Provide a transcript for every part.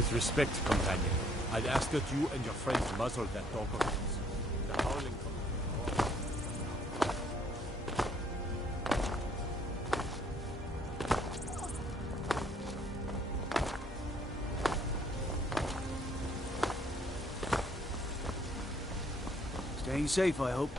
With respect, companion, I'd ask that you and your friends muzzle that dog of yours. The howling from Staying safe, I hope.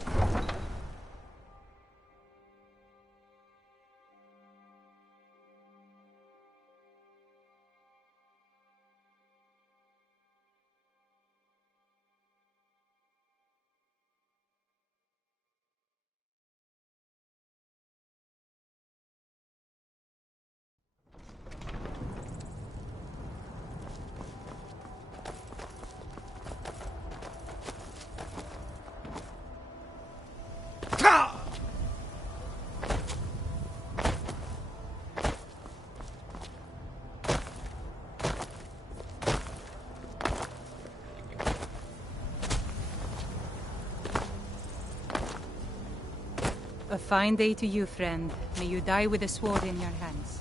A fine day to you, friend. May you die with a sword in your hands.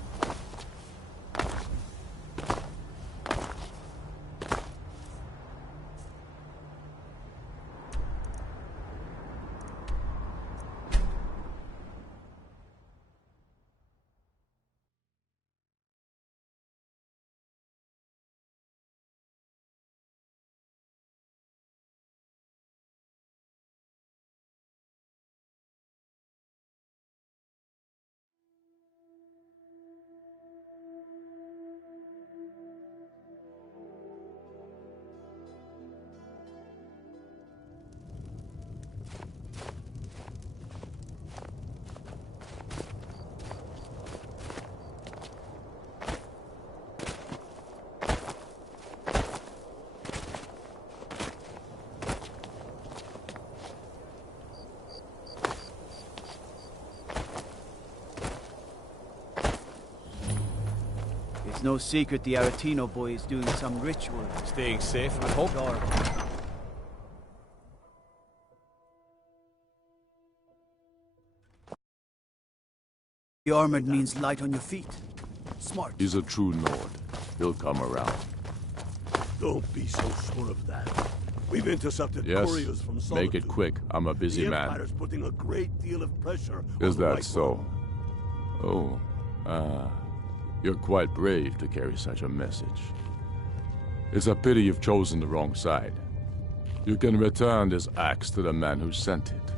It's no secret the Aretino boy is doing some ritual. staying safe, I hope. Sure. The armored means light on your feet. Smart. He's a true Nord. He'll come around. Don't be so sure of that. We've intercepted Yes, couriers from make Solitude. it quick. I'm a busy The man. Empire's putting a great deal of pressure Is on the that White so? Run. Oh, you're quite brave to carry such a message. It's a pity you've chosen the wrong side. You can return this axe to the man who sent it,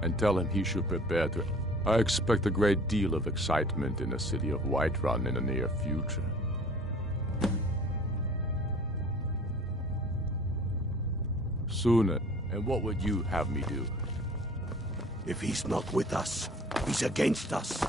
and tell him he should prepare to... I expect a great deal of excitement in the city of Whiterun in the near future. Sooner, and what would you have me do? If he's not with us, he's against us.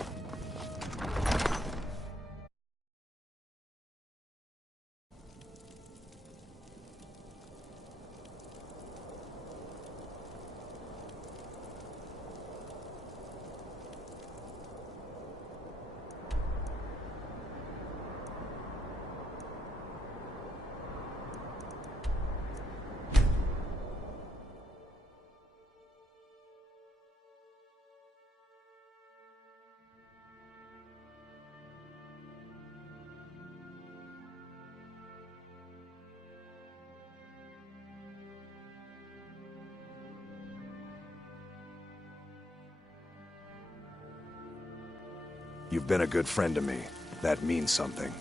You've been a good friend to me. That means something.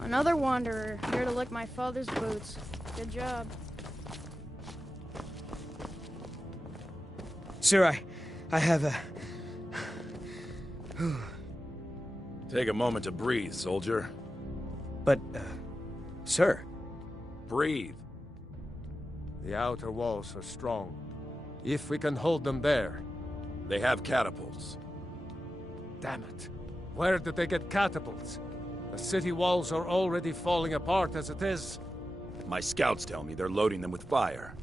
Another wanderer, here to lick my father's boots. Good job. Sir, I have a... Take a moment to breathe, soldier. But, sir... Breathe. The outer walls are strong. If we can hold them there. They have catapults. Damn it. Where did they get catapults? The city walls are already falling apart as it is. My scouts tell me they're loading them with fire.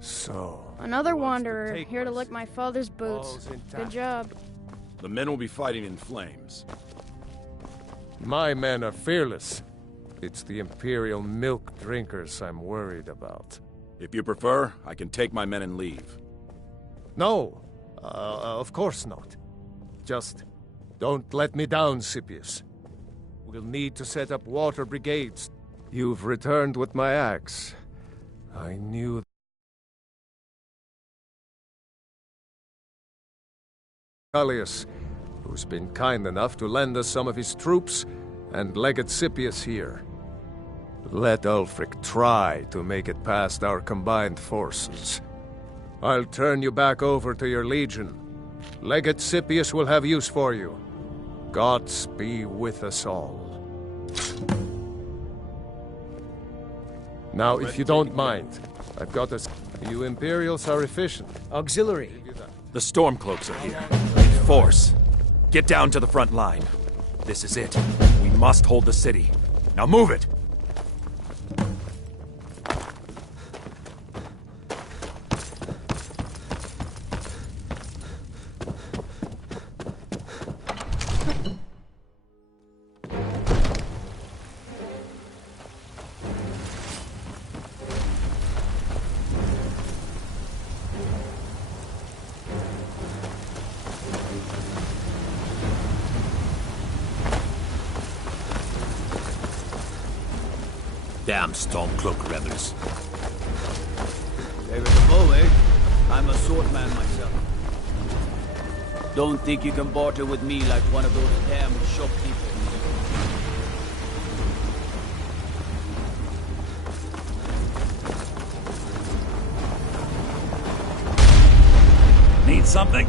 So... Another wants to wanderer take here to my lick my father's boots. walls Good intact. job. The men will be fighting in flames. My men are fearless. It's the Imperial milk drinkers I'm worried about. If you prefer, I can take my men and leave. No, of course not. Just don't let me down, Scipius. We'll need to set up water brigades. You've returned with my axe. I knew... Callius, who's been kind enough to lend us some of his troops, and Legate Scipius here. Let Ulfric try to make it past our combined forces. I'll turn you back over to your legion. Legate Scipius will have use for you. Gods be with us all. Now, if you don't mind, I've got a... You Imperials are efficient. Auxiliary. The Stormcloaks are here. Force. Get down to the front line. This is it. We must hold the city. Now move it! Damn Stormcloak rebels. Favorite the bow, eh? I'm a swordman myself. Don't think you can barter with me like one of those damn shopkeepers. Need something?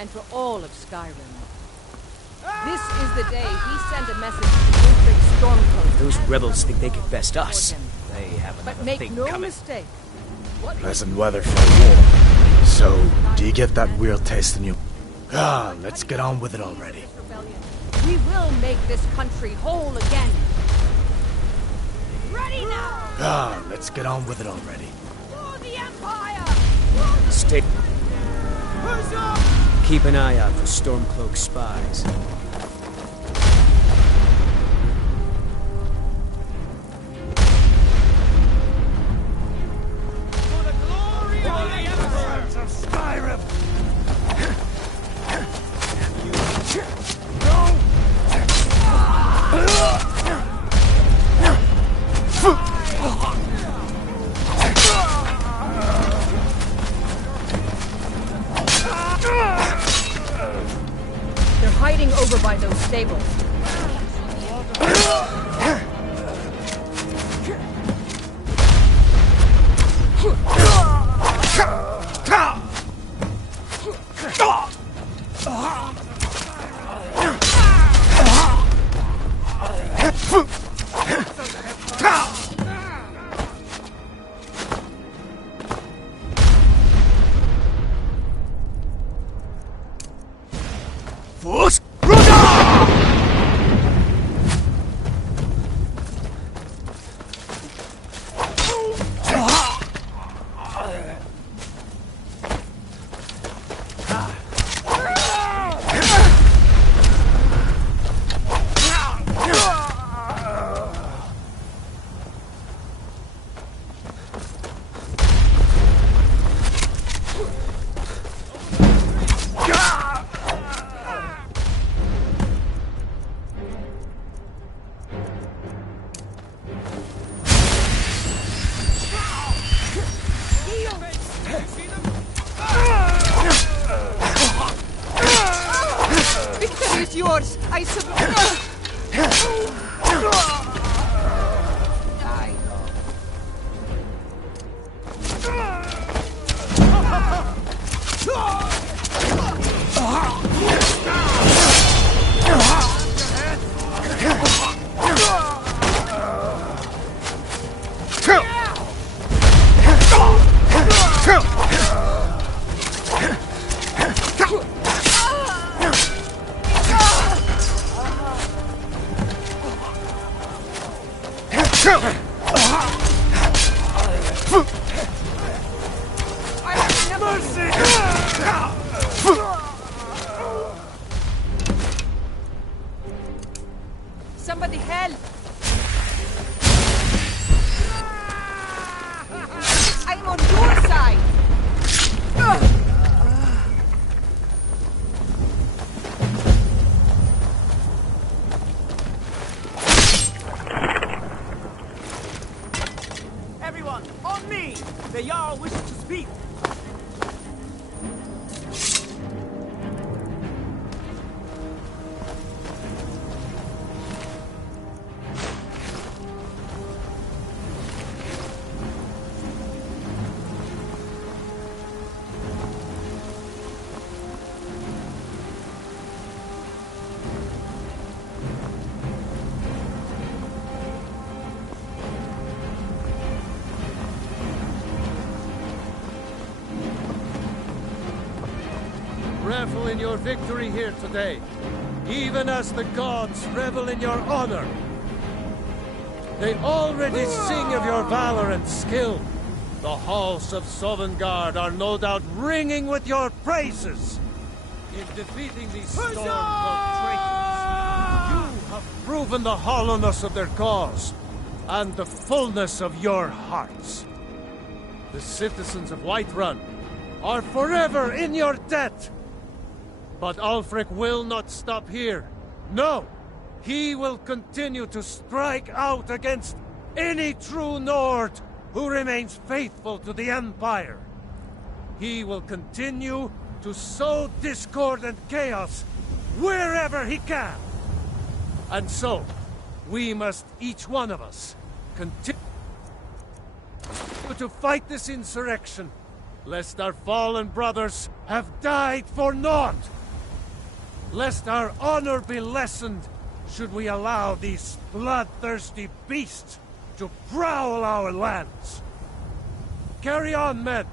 And for all of Skyrim. This is the day he sent a message to Ulfric's Stormcloaks. Those rebels think they can best us. They have another But make thing no coming. mistake. Pleasant weather for a war. So, do you get that weird taste in you? Let's get on with it already. We will make this country whole again. Ready now! Let's get on with it already. For the Empire! Stay. Keep an eye out for Stormcloak spies. For the glory of the Emperors of Skyrim! They're hiding over by those stables. Force, Rudder! yours! I Somebody help! I'm on your side! Everyone, on me! The Jarl wishes to speak. Revel in your victory here today, even as the gods revel in your honor. They already sing of your valor and skill. The halls of Sovngarde are no doubt ringing with your praises. In defeating these storm-cloaked traitors, you have proven the hollowness of their cause and the fullness of your hearts. The citizens of Whiterun are forever in your debt. But Ulfric will not stop here. No! He will continue to strike out against any true Nord who remains faithful to the Empire. He will continue to sow discord and chaos wherever he can. And so, we must, each one of us, continue to fight this insurrection, lest our fallen brothers have died for naught. Lest our honor be lessened, should we allow these bloodthirsty beasts to prowl our lands. Carry on, men.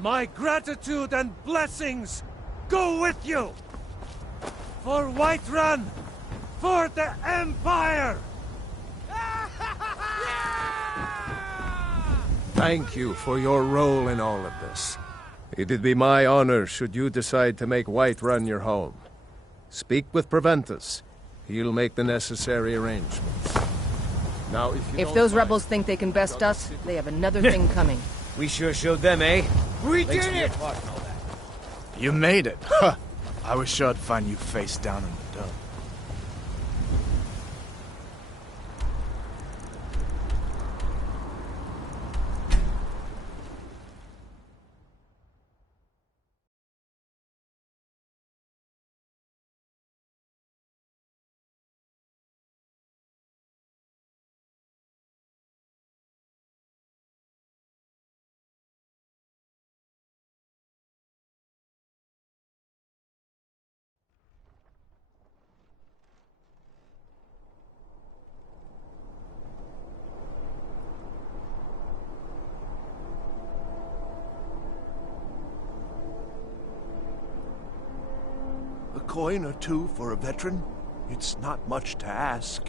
My gratitude and blessings go with you. For Whiterun, for the Empire! Thank you for your role in all of this. It'd be my honor should you decide to make Whiterun your home. Speak with Preventus. He'll make the necessary arrangements. Now, if those rebels think they can best us, they have another thing coming. We sure showed them, eh? We Thanks did for your it! part and all that. You made it. Huh. I was sure I'd find you face down in the dirt. A coin or two for a veteran? It's not much to ask.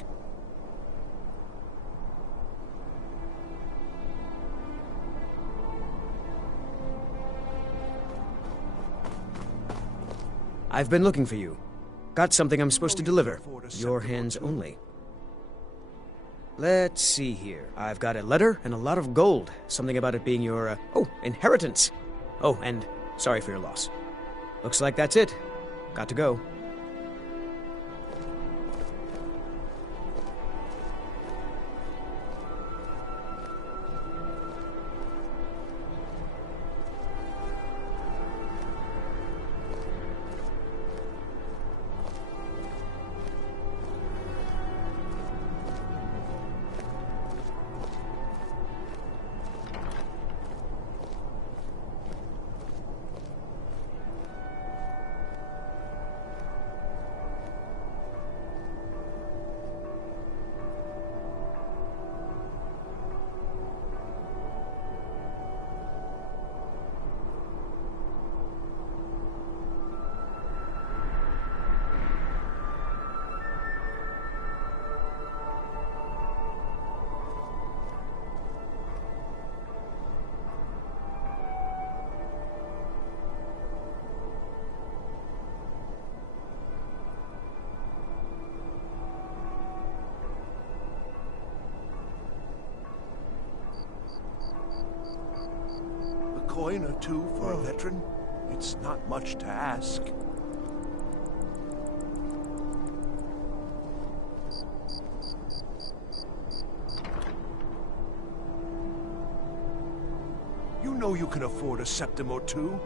I've been looking for you. Got something I'm supposed to deliver. Your hands only. Let's see here. I've got a letter and a lot of gold. Something about it being your, inheritance. Oh, and sorry for your loss. Looks like that's it. Got to go. coin or two for a veteran? It's not much to ask. You know you can afford a septim or two.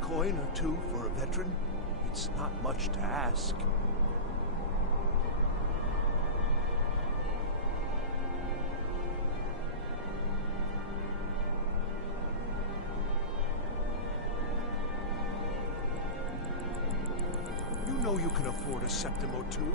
Coin or two for a veteran? It's not much to ask. You know you can afford a septim or two.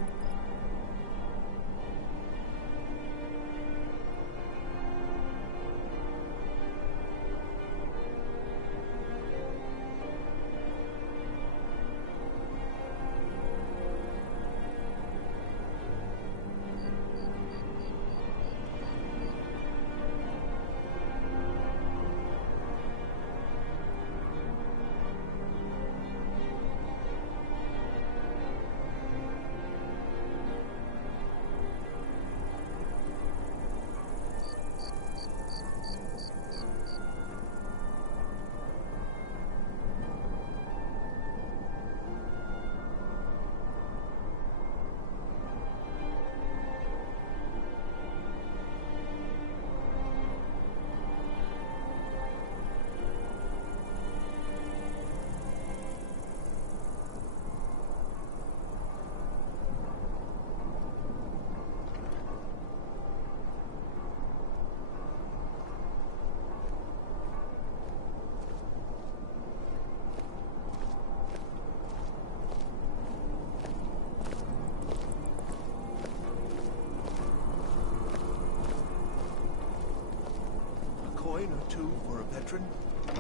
Coin or two for a veteran?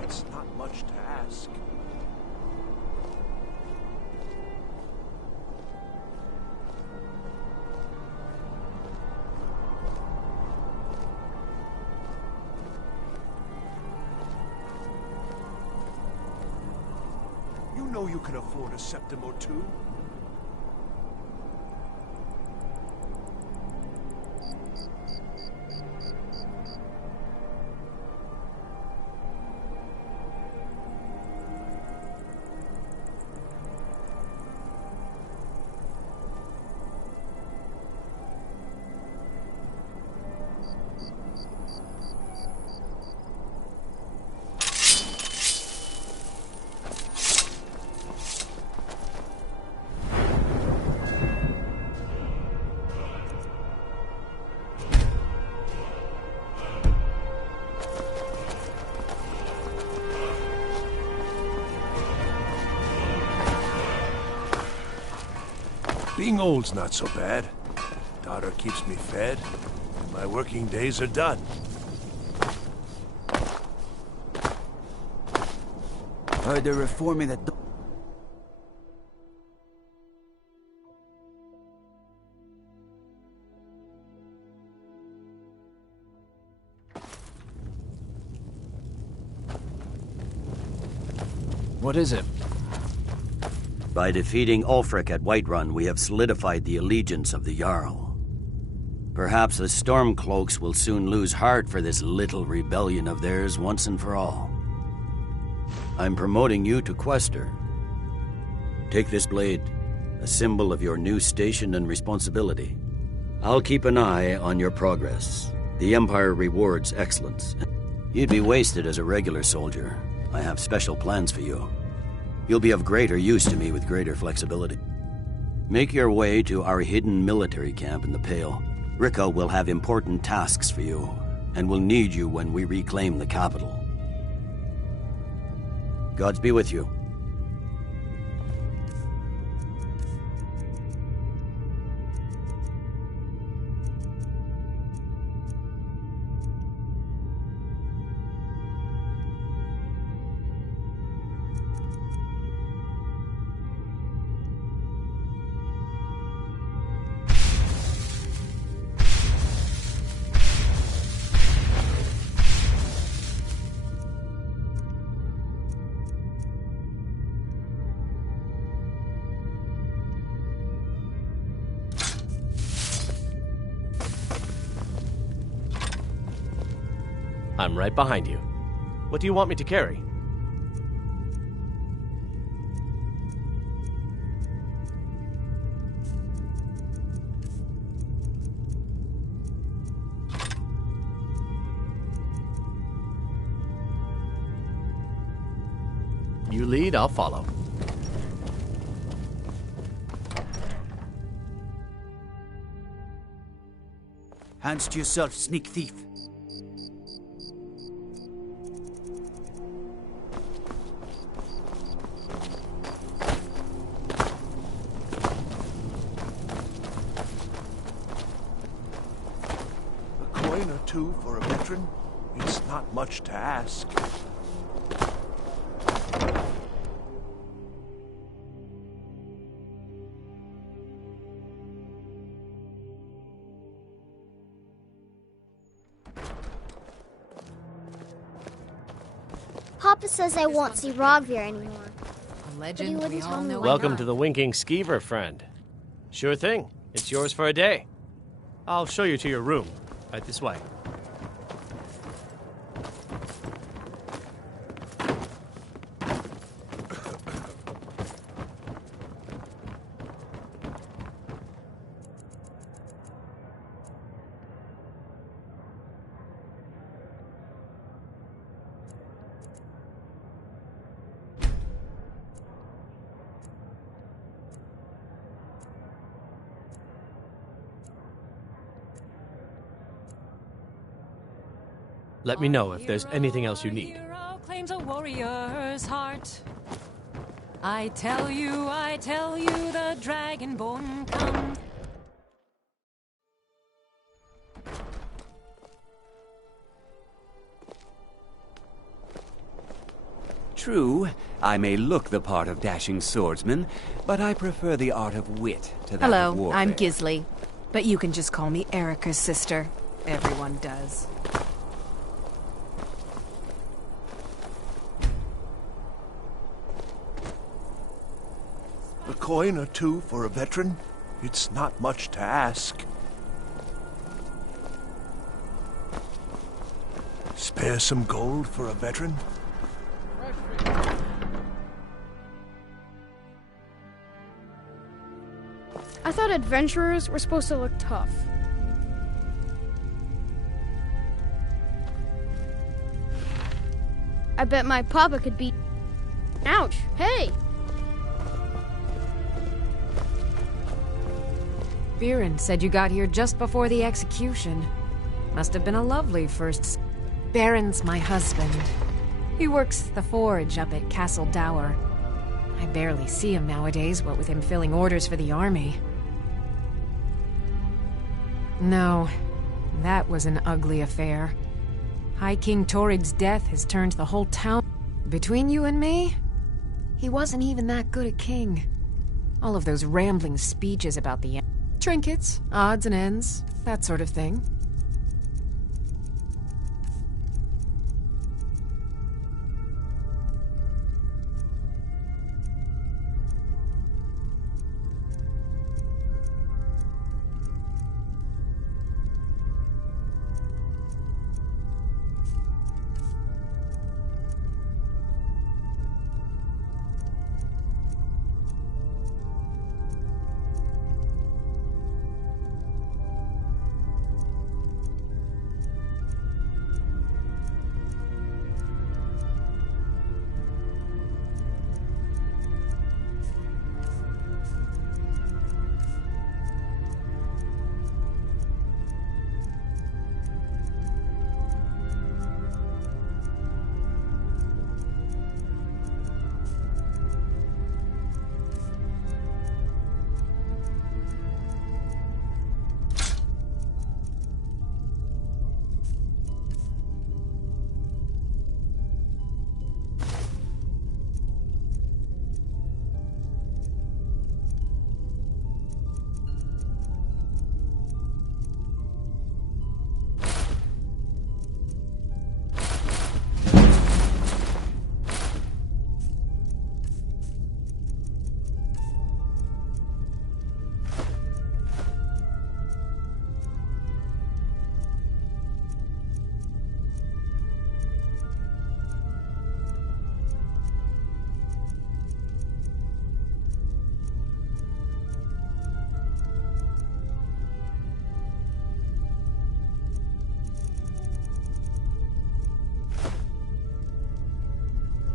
It's not much to ask. You know you can afford a septim or two. Being old's not so bad. Daughter keeps me fed, and my working days are done. Heard they're reforming the... What is it? By defeating Ulfric at Whiterun, we have solidified the allegiance of the Jarl. Perhaps the Stormcloaks will soon lose heart for this little rebellion of theirs once and for all. I'm promoting you to Quester. Take this blade, a symbol of your new station and responsibility. I'll keep an eye on your progress. The Empire rewards excellence. You'd be wasted as a regular soldier. I have special plans for you. You'll be of greater use to me with greater flexibility. Make your way to our hidden military camp in the Pale. Rikke will have important tasks for you, and will need you when we reclaim the capital. Gods be with you. I'm right behind you. What do you want me to carry? You lead, I'll follow. Hands to yourself, sneak thief. Two for a veteran? It's not much to ask. Papa says I won't see Rogvir anymore. A legend we all know. Welcome to the Winking Skeever, friend. Sure thing. It's yours for a day. I'll show you to your room. Right this way. Let me know if there's anything else you need. Claims a warrior's heart. I tell you, the dragonborn comes. True, I may look the part of dashing swordsman, but I prefer the art of wit to that of Hello, warfare. I'm Gisli, but you can just call me Erica's sister. Everyone does. A coin or two for a veteran? It's not much to ask. Spare some gold for a veteran? I thought adventurers were supposed to look tough. I bet my papa could beat... Ouch! Hey! Viren said you got here just before the execution. Must have been a lovely first... Baron's my husband. He works the forge up at Castle Dower. I barely see him nowadays, what with him filling orders for the army. No, that was an ugly affair. High King Torrid's death has turned the whole town... Between you and me, he wasn't even that good a king. All of those rambling speeches about the... Trinkets, odds and ends, that sort of thing.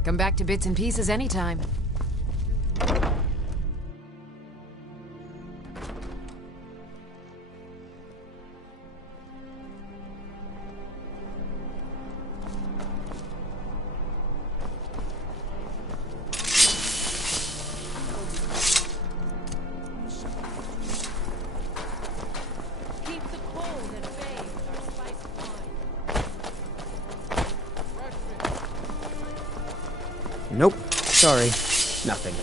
Come back to bits and pieces anytime. Nope. Sorry. Nothing.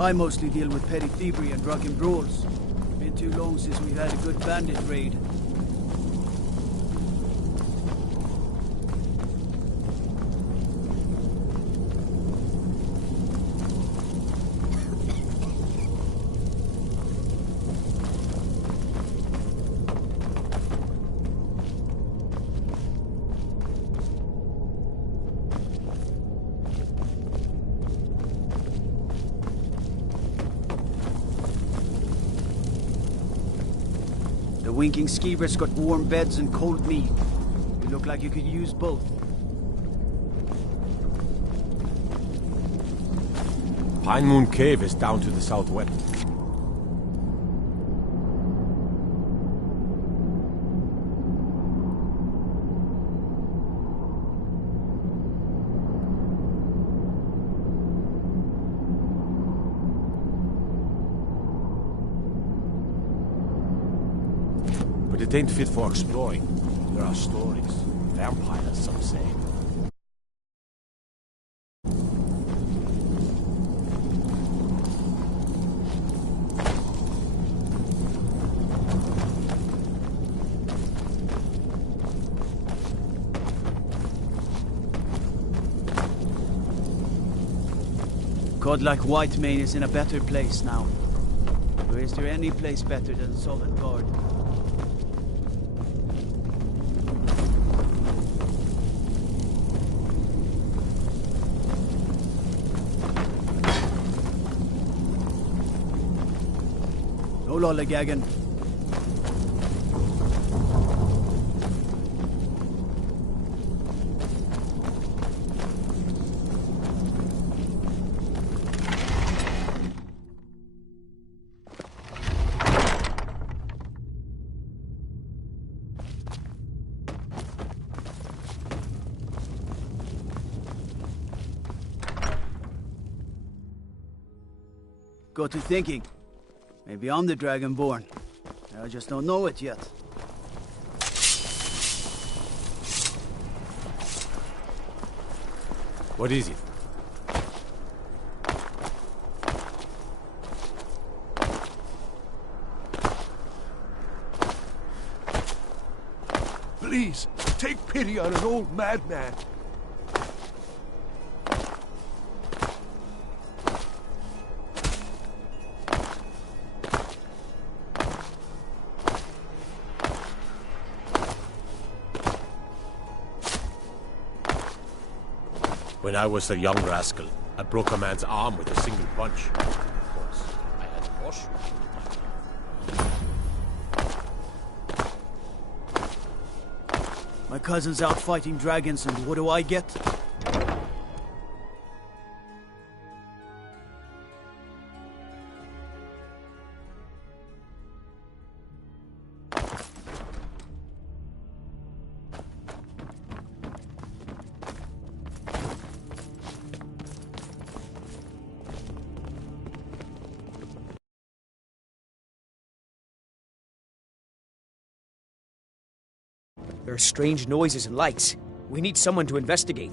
I mostly deal with petty thievery and drunken brawls. Been too long since we've had a good bandit raid. The winking skeever's got warm beds and cold meat. You look like you could use both. Pine Moon Cave is down to the southwest. But it ain't fit for exploring. There are stories. Vampires, some say. Godlike Whitemane is in a better place now. Or is there any place better than Solid Guard? No lollygagging. Got to thinking. Maybe I'm the Dragonborn. I just don't know it yet. What is it? Please, take pity on an old madman. When I was a young rascal, I broke a man's arm with a single punch. Of course, I had a washroom. My cousin's out fighting dragons, and what do I get? There are strange noises and lights. We need someone to investigate.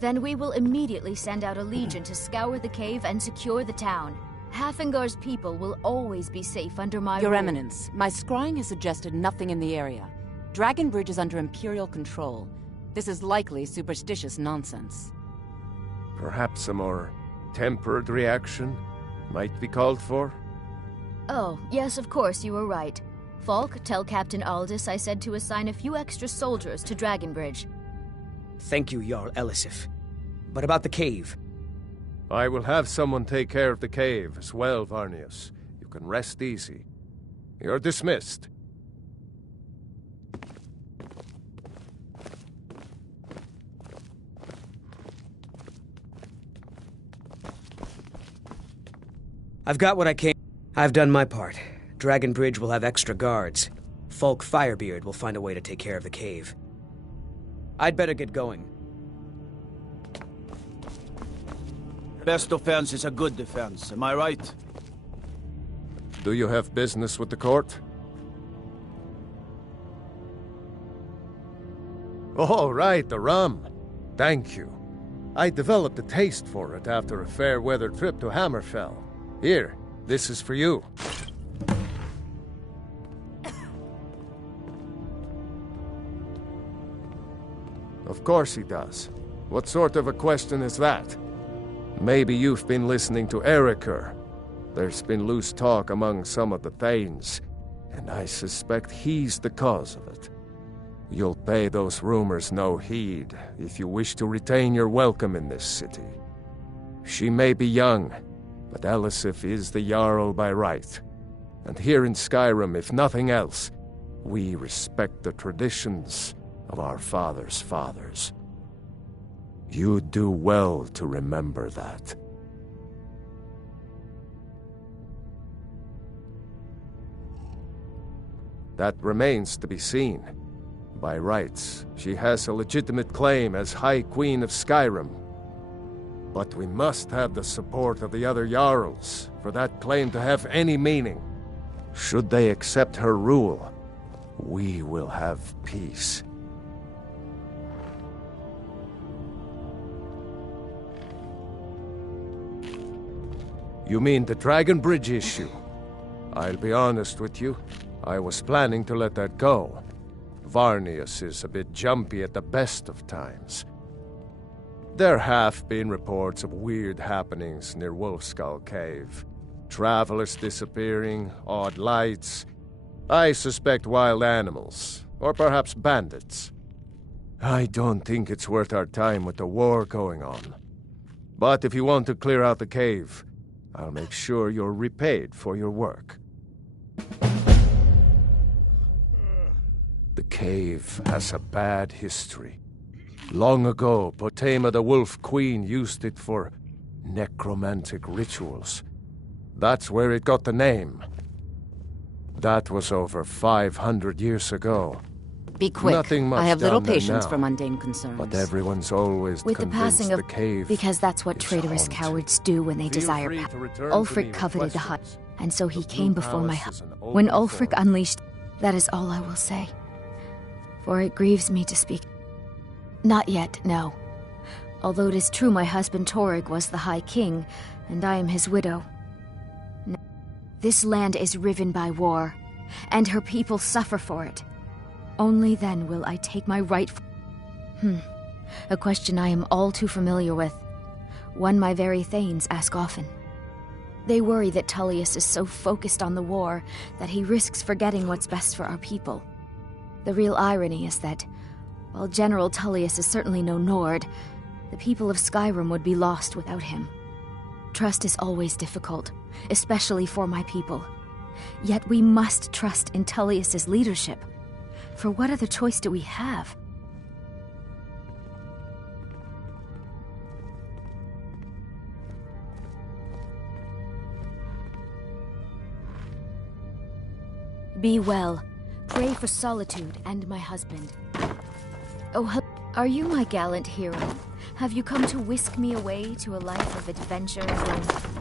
Then we will immediately send out a legion to scour the cave and secure the town. Hafingar's people will always be safe under my Your rule. Eminence, my scrying has suggested nothing in the area. Dragonbridge is under Imperial control. This is likely superstitious nonsense. Perhaps a more tempered reaction might be called for? Oh, yes, of course, you were right. Falk, tell Captain Aldous I said to assign a few extra soldiers to Dragonbridge. Thank you, Jarl Elisif. But about the cave? I will have someone take care of the cave as well, Varnius. You can rest easy. You're dismissed. I've got what I came... I've done my part. Dragonbridge will have extra guards. Falk Firebeard will find a way to take care of the cave. I'd better get going. Best defense is a good defense, am I right? Do you have business with the court? Oh, right, the rum. Thank you. I developed a taste for it after a fair-weather trip to Hammerfell. Here, this is for you. Of course he does. What sort of a question is that? Maybe you've been listening to Eriker. There's been loose talk among some of the Thanes, and I suspect he's the cause of it. You'll pay those rumors no heed if you wish to retain your welcome in this city. She may be young, but Elisif is the Jarl by right. And here in Skyrim, if nothing else, we respect the traditions of our fathers' fathers. You do well to remember that. That remains to be seen. By rights, she has a legitimate claim as High Queen of Skyrim. But we must have the support of the other Jarls for that claim to have any meaning. Should they accept her rule, we will have peace. You mean the Dragon Bridge issue? I'll be honest with you, I was planning to let that go. Varnius is a bit jumpy at the best of times. There have been reports of weird happenings near Wolfskull Cave. Travelers disappearing, odd lights. I suspect wild animals, or perhaps bandits. I don't think it's worth our time with the war going on. But if you want to clear out the cave, I'll make sure you're repaid for your work. The cave has a bad history. Long ago, Potema the Wolf Queen used it for necromantic rituals. That's where it got the name. That was over 500 years ago. Be quick. Nothing much I have little down there patience now, for mundane concerns. But everyone's always With the convinced passing of... the cave Because that's what traitorous haunted. cowards do when they Feel desire free power. to return to me Ulfric with coveted the hut, questions. and so he The came Blue before my Palace hut. is an When open Ulfric forum. unleashed... That is all I will say. For it grieves me to speak. Not yet, no. Although it is true my husband Torrig was the High King, and I am his widow. No. This land is riven by war, and her people suffer for it. Only then will I take my right... A question I am all too familiar with. One my very Thanes ask often. They worry that Tullius is so focused on the war that he risks forgetting what's best for our people. The real irony is that, while General Tullius is certainly no Nord, the people of Skyrim would be lost without him. Trust is always difficult, especially for my people. Yet we must trust in Tullius's leadership. For what other choice do we have? Be well. Pray for solitude and my husband. Oh, are you my gallant hero? Have you come to whisk me away to a life of adventure and...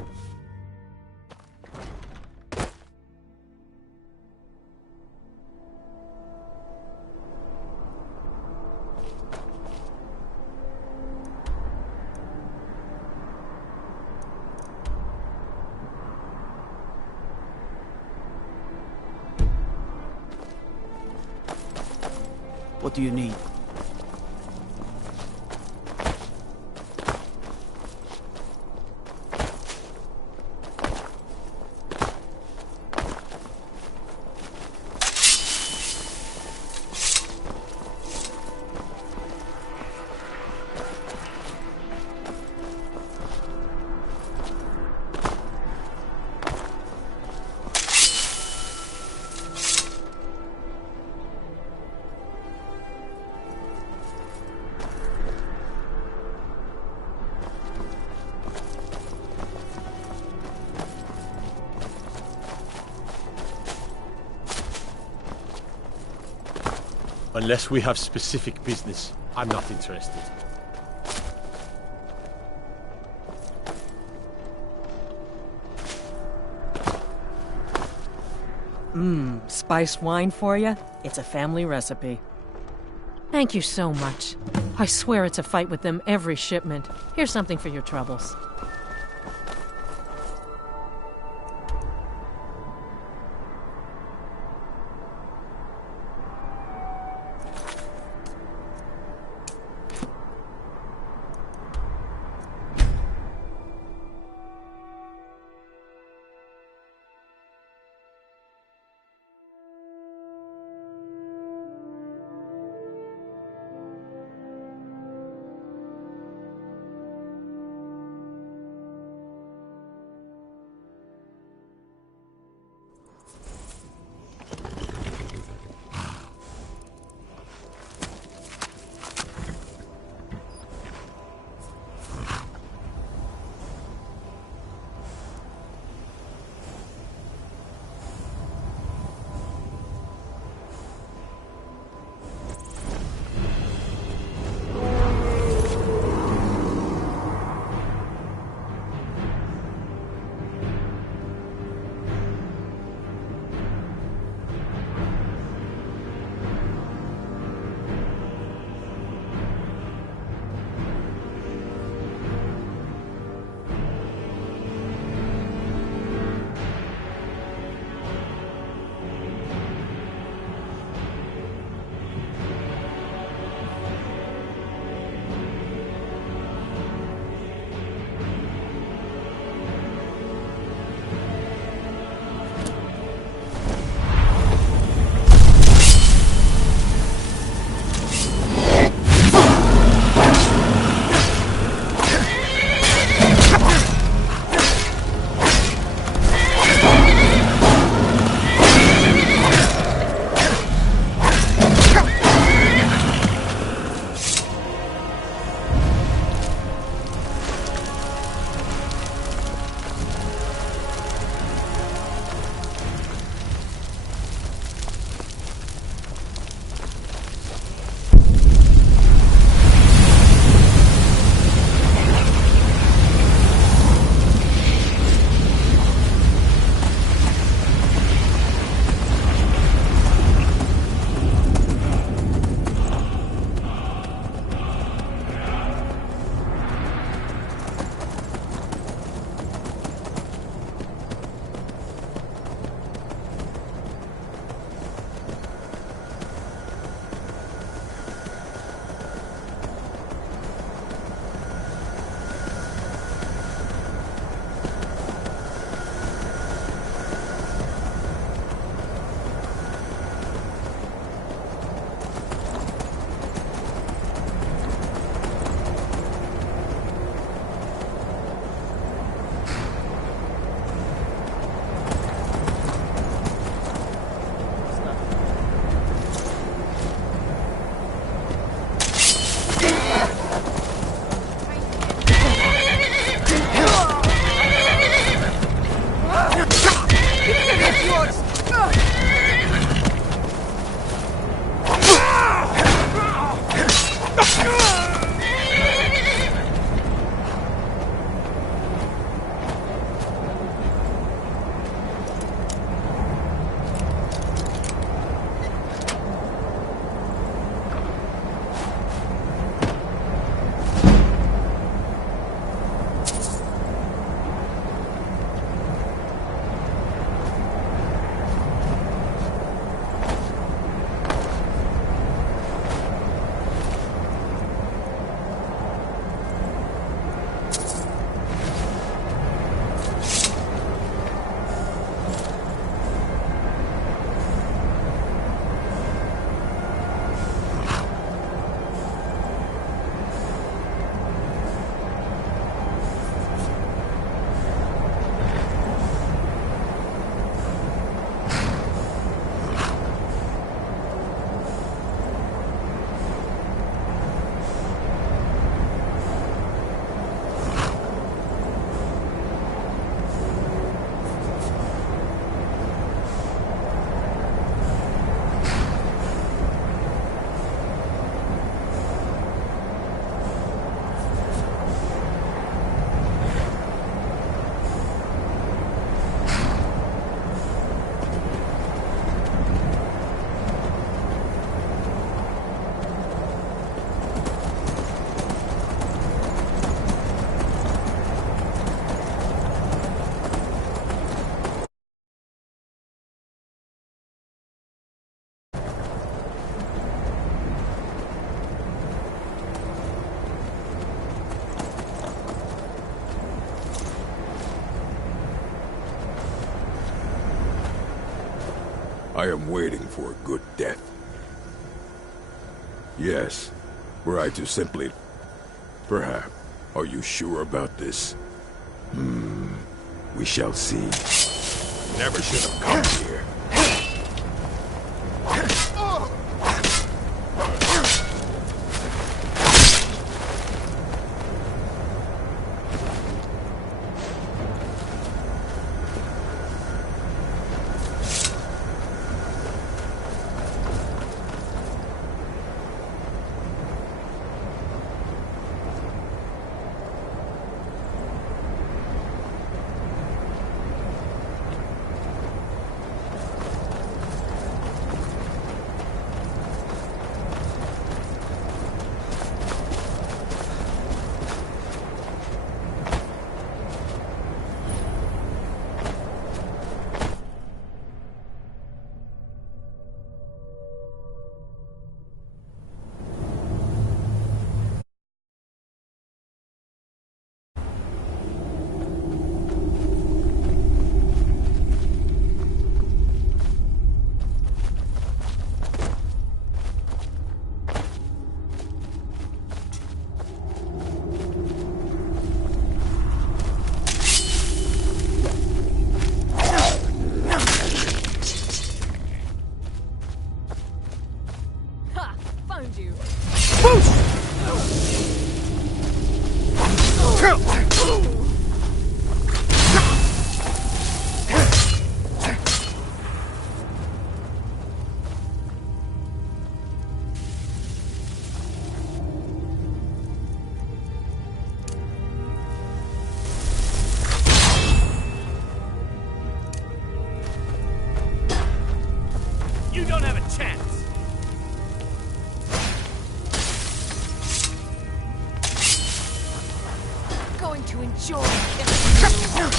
What do you need? Unless we have specific business, I'm not interested. Spiced wine for you? It's a family recipe. Thank you so much. I swear it's a fight with them every shipment. Here's something for your troubles. I am waiting for a good death. Yes, were I to simply... Perhaps. Are you sure about this? We shall see. Never should have come here. You don't have a chance! Going to enjoy killing you.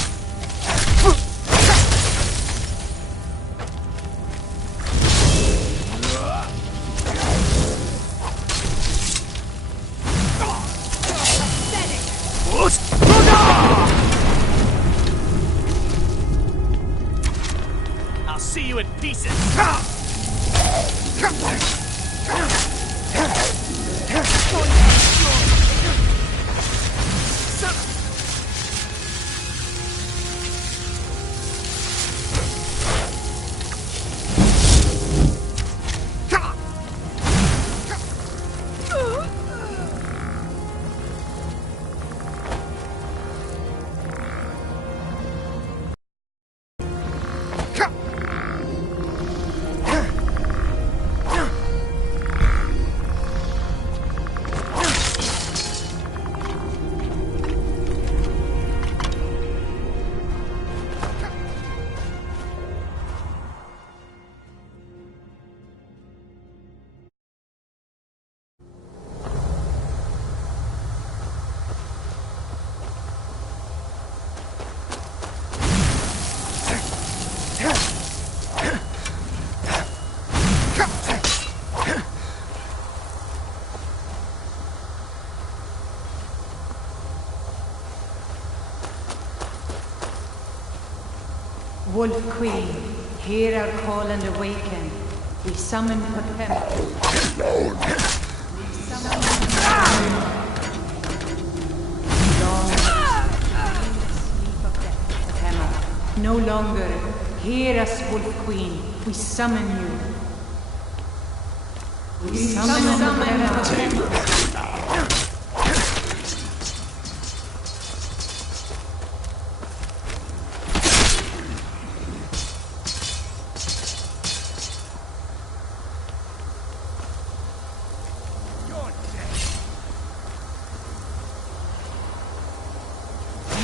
I'll see you in pieces! Wolf Queen, hear our call and awaken. We summon Potem. No longer. Hear us, Wolf Queen. We summon you. We summon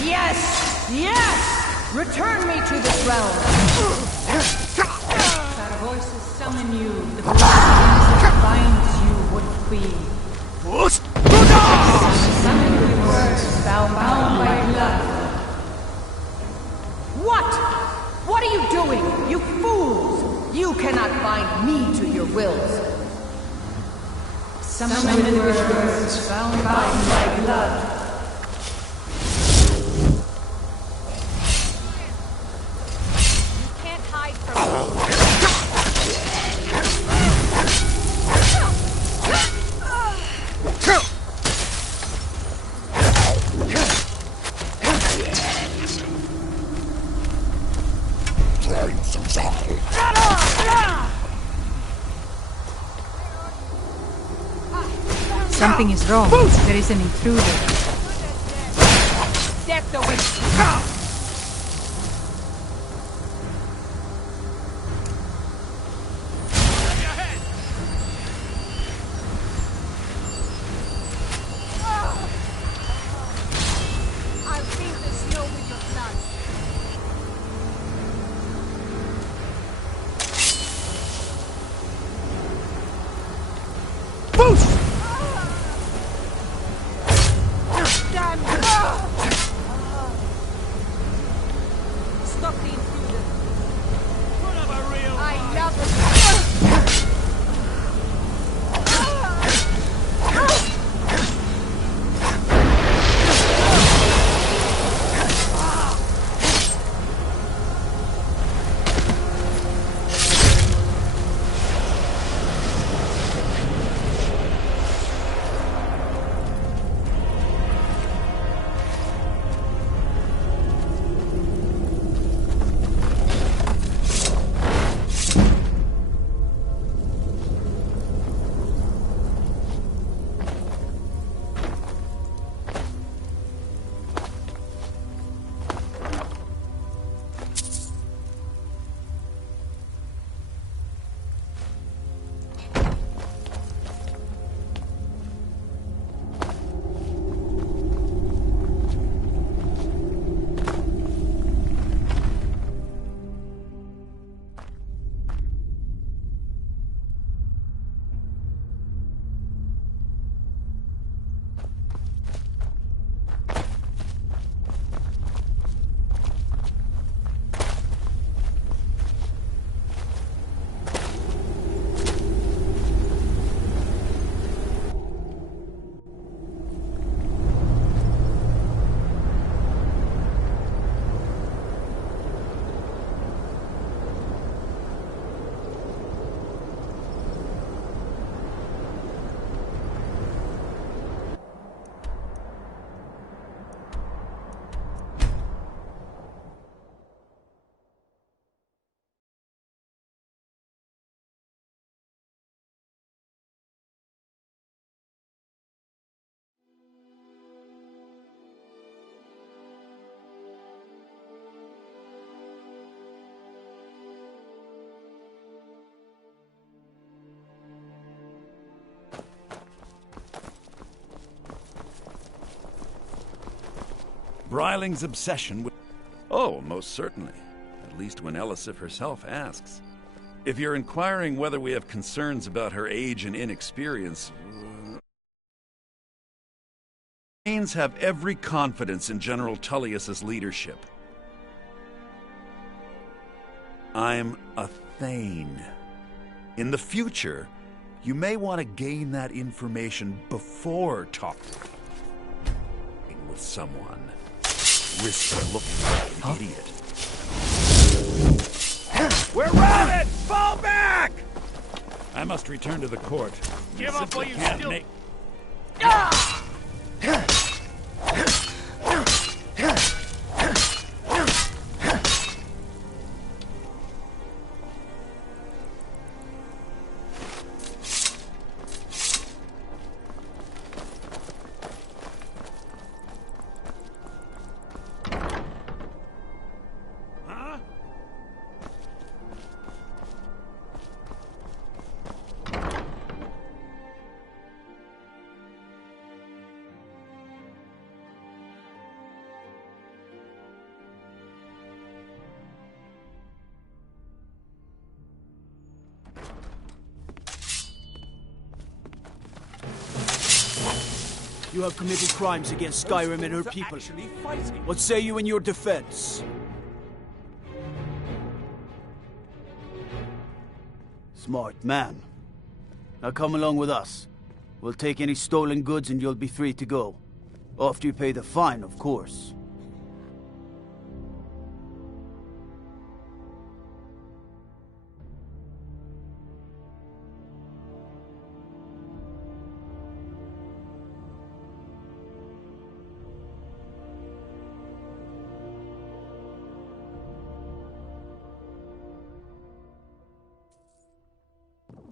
Yes! Yes! Return me to this realm! Our voices summon you. The blood that binds you, Wolf Queen. Summon with words, bound by blood. What? What are you doing, you fools? You cannot bind me to your wills. Summon with words, bound by blood. Something is wrong. There is an intruder. Death awaits. I'll paint the snow with your blood. Damn! Stop the intruder. I love it. Bryling's obsession with... Oh, most certainly. At least when Elisif herself asks. If you're inquiring whether we have concerns about her age and inexperience... Danes have every confidence in General Tullius's leadership. I'm a Thane. In the future, you may want to gain that information before talking with someone. Risk looking like an idiot. We're routed! Fall back! I must return to the court. Give up while you Can't still... make... You have committed crimes against Skyrim and her people. What say you in your defense? Smart man. Now come along with us. We'll take any stolen goods and you'll be free to go. After you pay the fine, of course.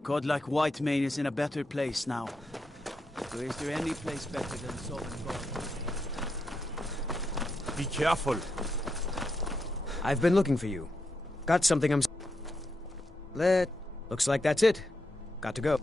Godlike Whitemane is in a better place now. So is there any place better than Southern Gardens? Be careful. I've been looking for you. Got something I'm... Looks like that's it. Got to go.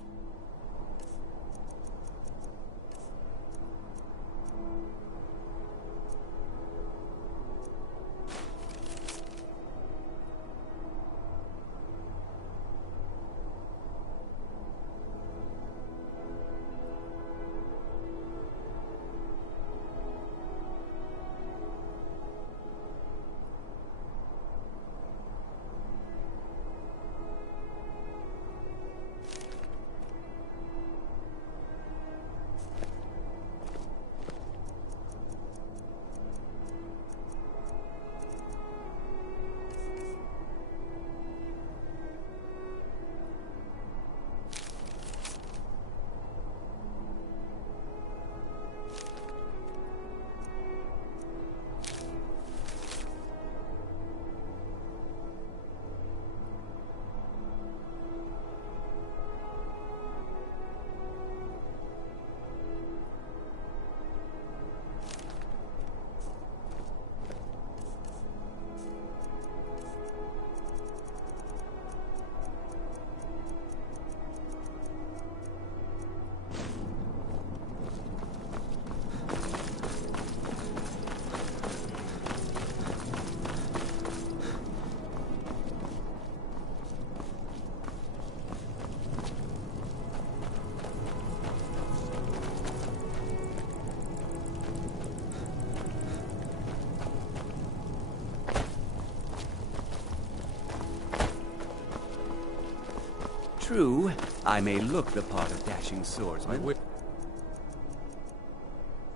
True, I may look the part of dashing swordsman.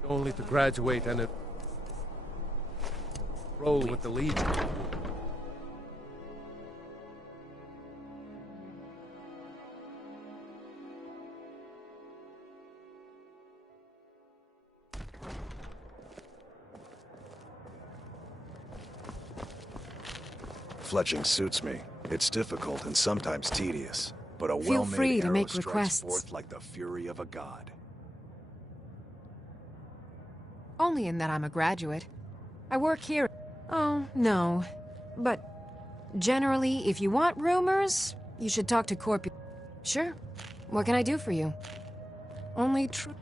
Only to graduate and roll with the Legion. Fletching suits me. It's difficult and sometimes tedious, but a Feel well-made free to arrow make strikes requests. forth like the fury of a god. Only in that I'm a graduate. I work here. Oh, no. But generally, if you want rumors, you should talk to Corp. Sure. What can I do for you? Only true.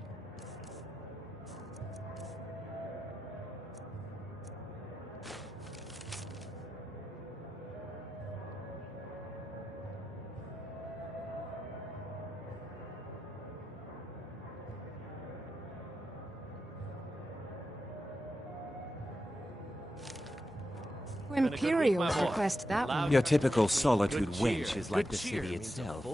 Imperials request that one. Your typical solitude wench is like the city itself.